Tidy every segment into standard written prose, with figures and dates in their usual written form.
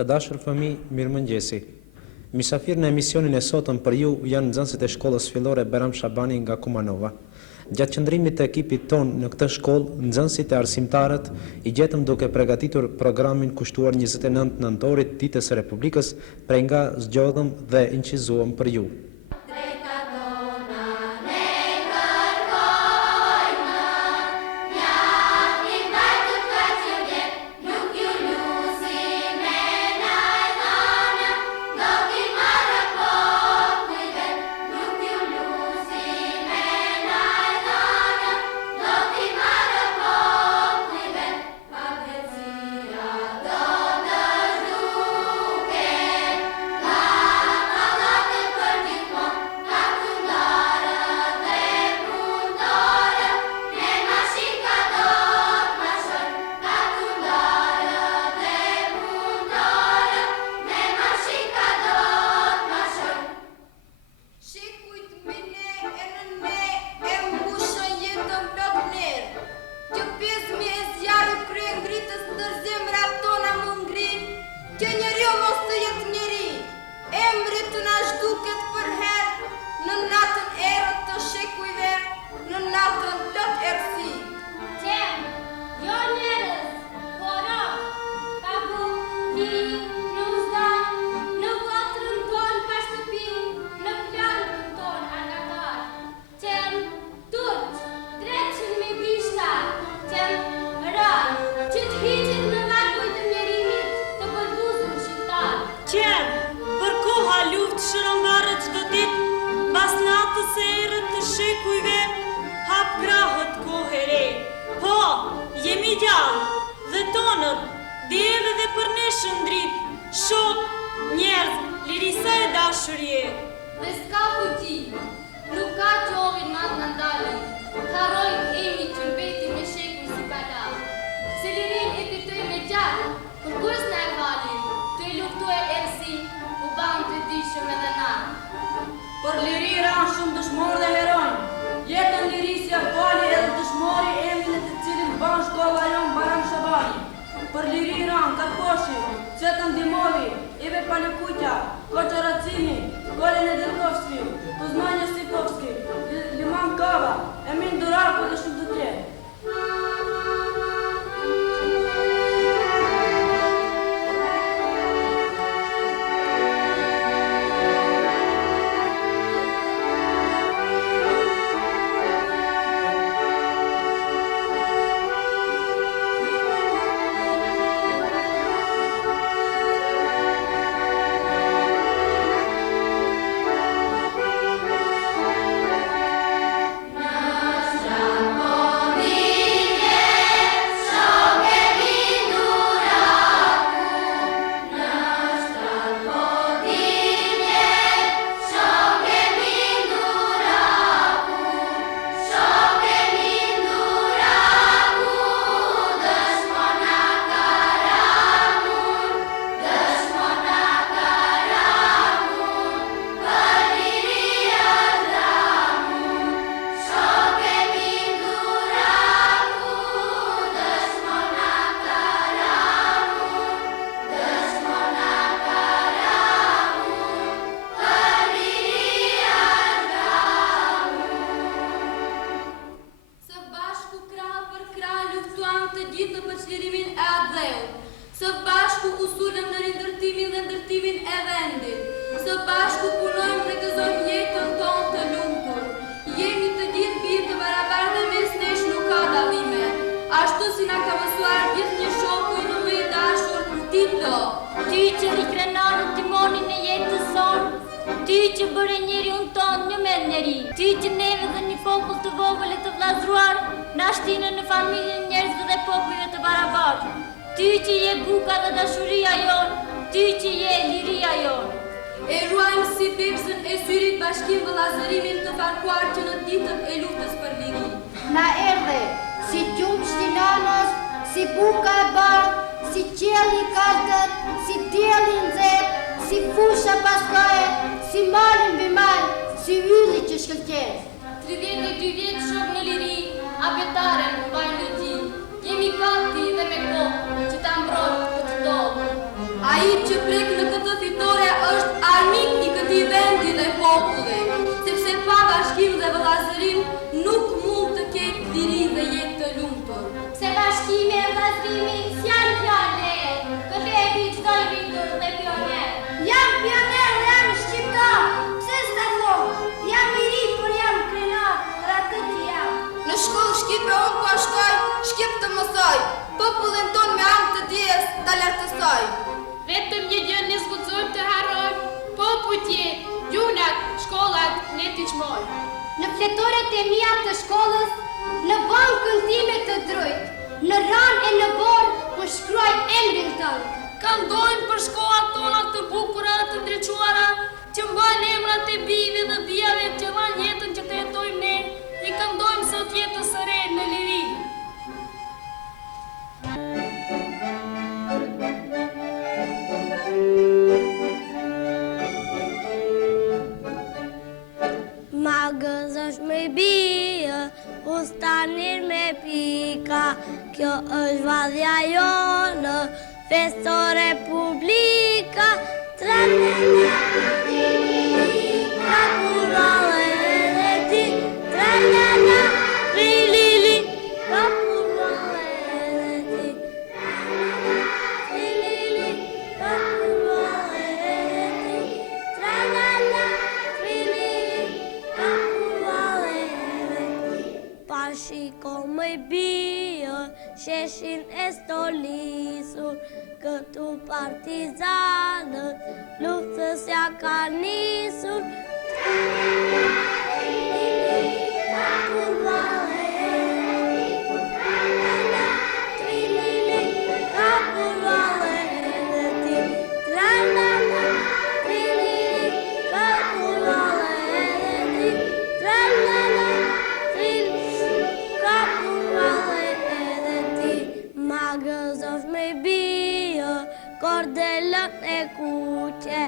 Të dashur fëmijë, mirëmëngjesi. Misafir në emisionin e sotëm për ju janë nxënësit e shkollës fillore Beram Shabani nga Kumanova. Gjatë qëndrimit të ekipit ton në këtë shkollë, nxënësit e arsimtarët i gjetëm duke përgatitur programin kushtuar 29 nëntorit ditës së Republikës, prej nga zgjodhëm dhe incizuam për ju. Dhe s'ka fuqi, nuk ka qovin mas në ndalin, harojnë emi që mbeti me shekuj si bala. Se lirin e pitoj me gjatë, kur kurs në e falin, të i luftoj ersi, u banë të dishëm edhe na. Për liri ranë shumë dëshmorë dhe herojnë, jetën liri si e fali edhe dëshmori emin e të cilin banë shkolla jonë Beram Shabani. Për liri ranë, Karkoshi, Cetën Dimovi, Ive Palekutja, Koqa Racimi, Kolin e Delkovski, Kuzmanja Stikovski, Liman Kava, Emin Duraku dhe shumë të tjerë. Ty që neve dhe një popull të vogël e të vllazruar, na shtinë në familjen njerëzve dhe popujve të barabartë. Ty që je buka dhe dashuria jonë, ty që je liria jonë. E ruajmë si bepsën e syrit bashkim vëllazërimin të farkuar që në ditën e luftës për liri. Na erdhe si qumë shtinanës, si buka e bardhë, si qielli i kaltër, si dielli i nxehtë, si fusha paskoje, si mali mbi mal, si ylli që shkëlqes. 32 vjetë shok në liri, abetare në bajnë në gjinë. Jemi gati dhe me kohë që ta mbrojmë këtë dobë. Ai që taler të saj. Vetëm një gjë ne zguxojmë të harrojmë, po putje, gjunat, shkollat ne t'i çmojmë. Në fletoret e mia të shkollës, në bankën time të drejt, në ranë e në borë, më shkruaj emrin tënd. Këndojmë për shkollat tona të bukura të ndriçuara, që mbajnë emrat e bijve dhe bijave që dhanë jetën që të jetojmë ne, i këndojmë sot jetës së re në liri. Magës është me bia, ustanir me pika, kjo është vadhja jonë, festore publika, tralala, ka kurale dhe ti, tralala, rilili, ka kurale dhe ti, rilili, ka kurale dhe ti, tralala, rilili, ka kurale dhe ti. Pa shiko më bia, sheshin e stolisur, këtu partizanët, luftës ja ka nisur. Ka kurale dhe ti, ka kurale dhe ti, tralala, trilili, ka kurale dhe ti, tralala, trilili, ka kurale dhe ti. Magës është me bia, kordelën e kuqe,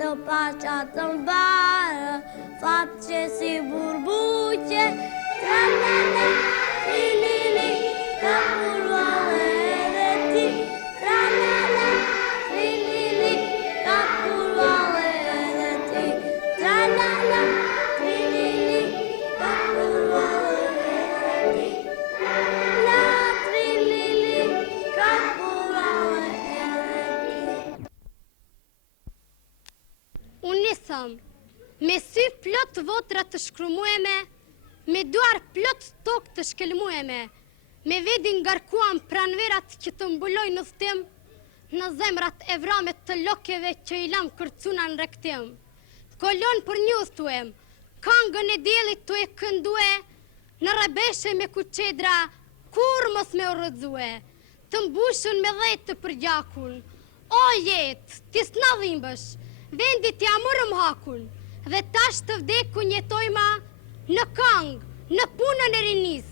të paqa të mbarë, fatë që si burbuqe, tralala, trilili, ka kurale dhe ti, tralala, trilili, ka kurale dhe ti, tralala, trilili, ka kurale dhe ti, la trilili, ka kurale dhe ti. Unë i thëmë, me sy plot votra të shkrumueme, me duar plot tokë të shkelmueme, me vedin ngarkuam pranverat që të mbuloj në thtim, në zemrat e vramet të lokeve që i lam kërcuna në rektim. Kolon për njës tuem, kangën e djelit tu e këndue, në rebeshe me kuqedra, kur mos me urrëzue, të mbushën me dhejt të përgjakun. O jetë, ti s'na dhimbësh, vendit ja morëm hakun, dhe tash të vdekun jetojma në kangë, në punën e rinis,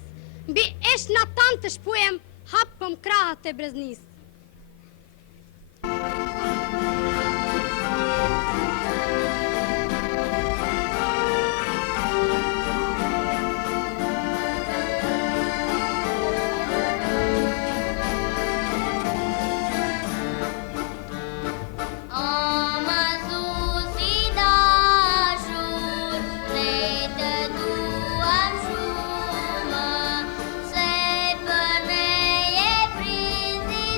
mbi esh në tanë të shpuem, hapëm krahët e breznis. Se për ne je prindi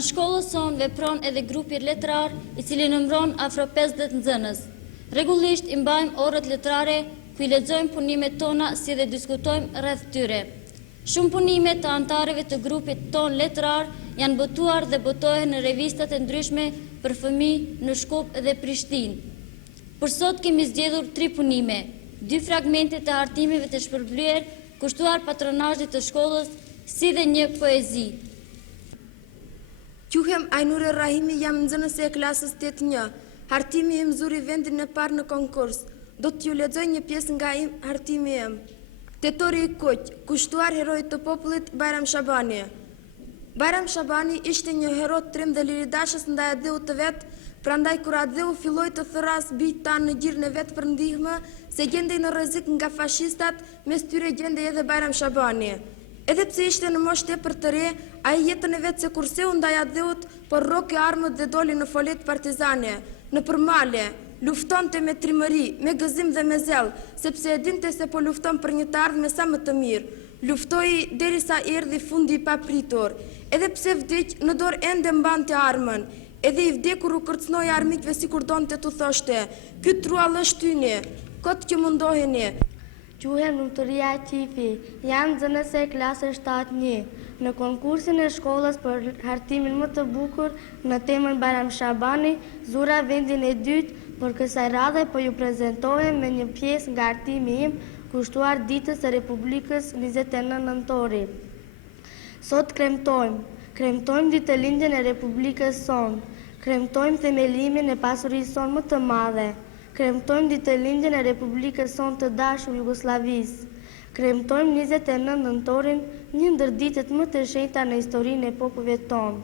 Pranë shkollës sonë vepron edhe grupi letrar i cili nëmron afro 50 nxënës. Rregullisht i mbajmë orët letrare ku i lexojmë punimet tona si dhe diskutojmë rreth tyre. Shumë punime të antarëve të grupit ton letrar janë botuar dhe botohen në revistat e ndryshme për fëmijë në Shkup dhe Prishtinë. Për sot kemi zgjedhur 3 punime, 2 fragmente të hartimeve të shpërblyer kushtuar patronazhit të shkollës, si dhe një poezi. Quhem Ainure Rahimi, jam nxënëse e klasës 8-1. Hartimi im zuri vendin e parë në konkurs. Do t'ju lexoj një pjesë nga hartimi im. Tetori i kuq, kushtuar herojit të popullit Bajram Shabani. Bajram Shabani ishte një hero trim dhe liridashës ndaj adheut të vet, prandaj kur adheu filloi të thëras bijt tanë në gjirën e vet për ndihmë, se gjendej në rrezik nga fashistat, mes tyre gjendej edhe Bajram Shabani. Edhe pse ishte në moshë tepër të re, ai jetën e vet se kurseu ndaj adheut, por rroki armët dhe doli në folet partizane, në përmale, luftonte me trimëri, me gëzim dhe me zell, sepse e dinte se po lufton për një të ardhme sa më të mirë. Luftoi derisa erdhi fundi i papritur. Edhe pse vdiq, në dorë ende mbante armën. Edhe i vdekur u kërcnoi armikëve sikur donte t'u thoshte: "Ky truall është yni, kot që mundoheni." Quhem Lumturia Qifi, jam nxënëse e klasës 7-1. Në konkursin e shkollës për hartimin më të bukur në temën Bajram Shabani, zura vendin e dytë. Për kësaj radhe po ju prezantohem me një pjesë nga hartimi im kushtuar ditës së Republikës 29 nëntori. Sot kremtojmë ditëlindjen e Republikës sonë, kremtojmë themelimin e pasurisë sonë më të madhe, kremtojmë ditëlindjen e Republikës sonë të dashur Jugosllavisë, kremtojmë 29 nëntorin, një ndër ditët më të shenjta në historinë e popullit tonë.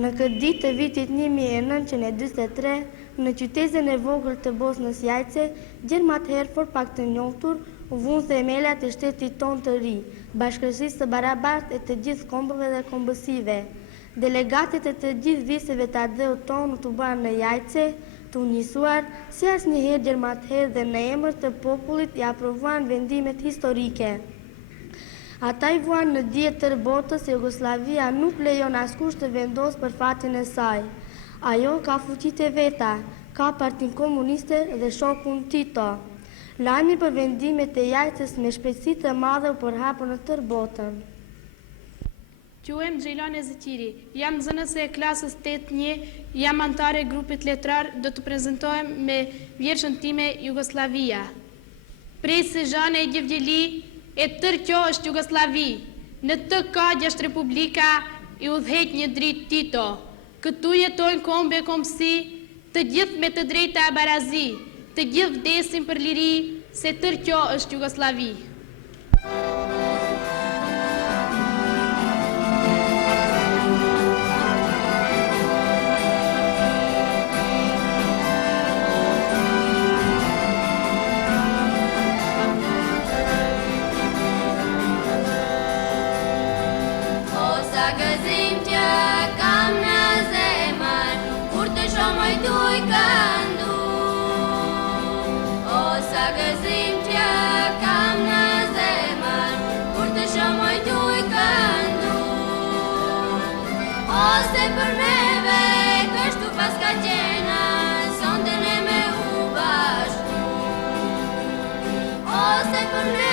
Në këtë ditë të vitit 1943, në qytetin e vogël të Bosnës Jajce, Gjermat Herfor, pak të njohur, u vun themelat e shtetit ton të ri, bashkësisë së barabartë e të gjithë kombëve dhe kombësive. Delegatët e të gjithë viseve të adheut ton u tuban në Jajce, të njësuar si asnjëherë Gjermat Herë dhe në emër të popullit i aprovuan vendimet historike. Ata i vuan në dije tërë botës se Jugoslavia nuk lejon askush të vendos për fatin e saj. Ajo ka fuqitë e veta, ka Partinë Komuniste dhe shokun Tito. Lajmi për vendimet e Jajcës me shpejtësi të madhe u përhapur në tërë botën. Quhem Xhelane Zëqiri, jam nxënëse e klasës 8-1, jam antare e grupit letrar, do të prezantohem me vjershën time Jugoslavia. Prej Sezhane e Gjevgjeli, e tërë kjo është Jugoslavi. Në të kaq është Republika, i udhëheq një dritë Tito. Këtu jetojnë kombe komsi, të gjithë me të drejta e barazi, të gjithë vdesin për liri, se tërë kjo është Jugoslavi. For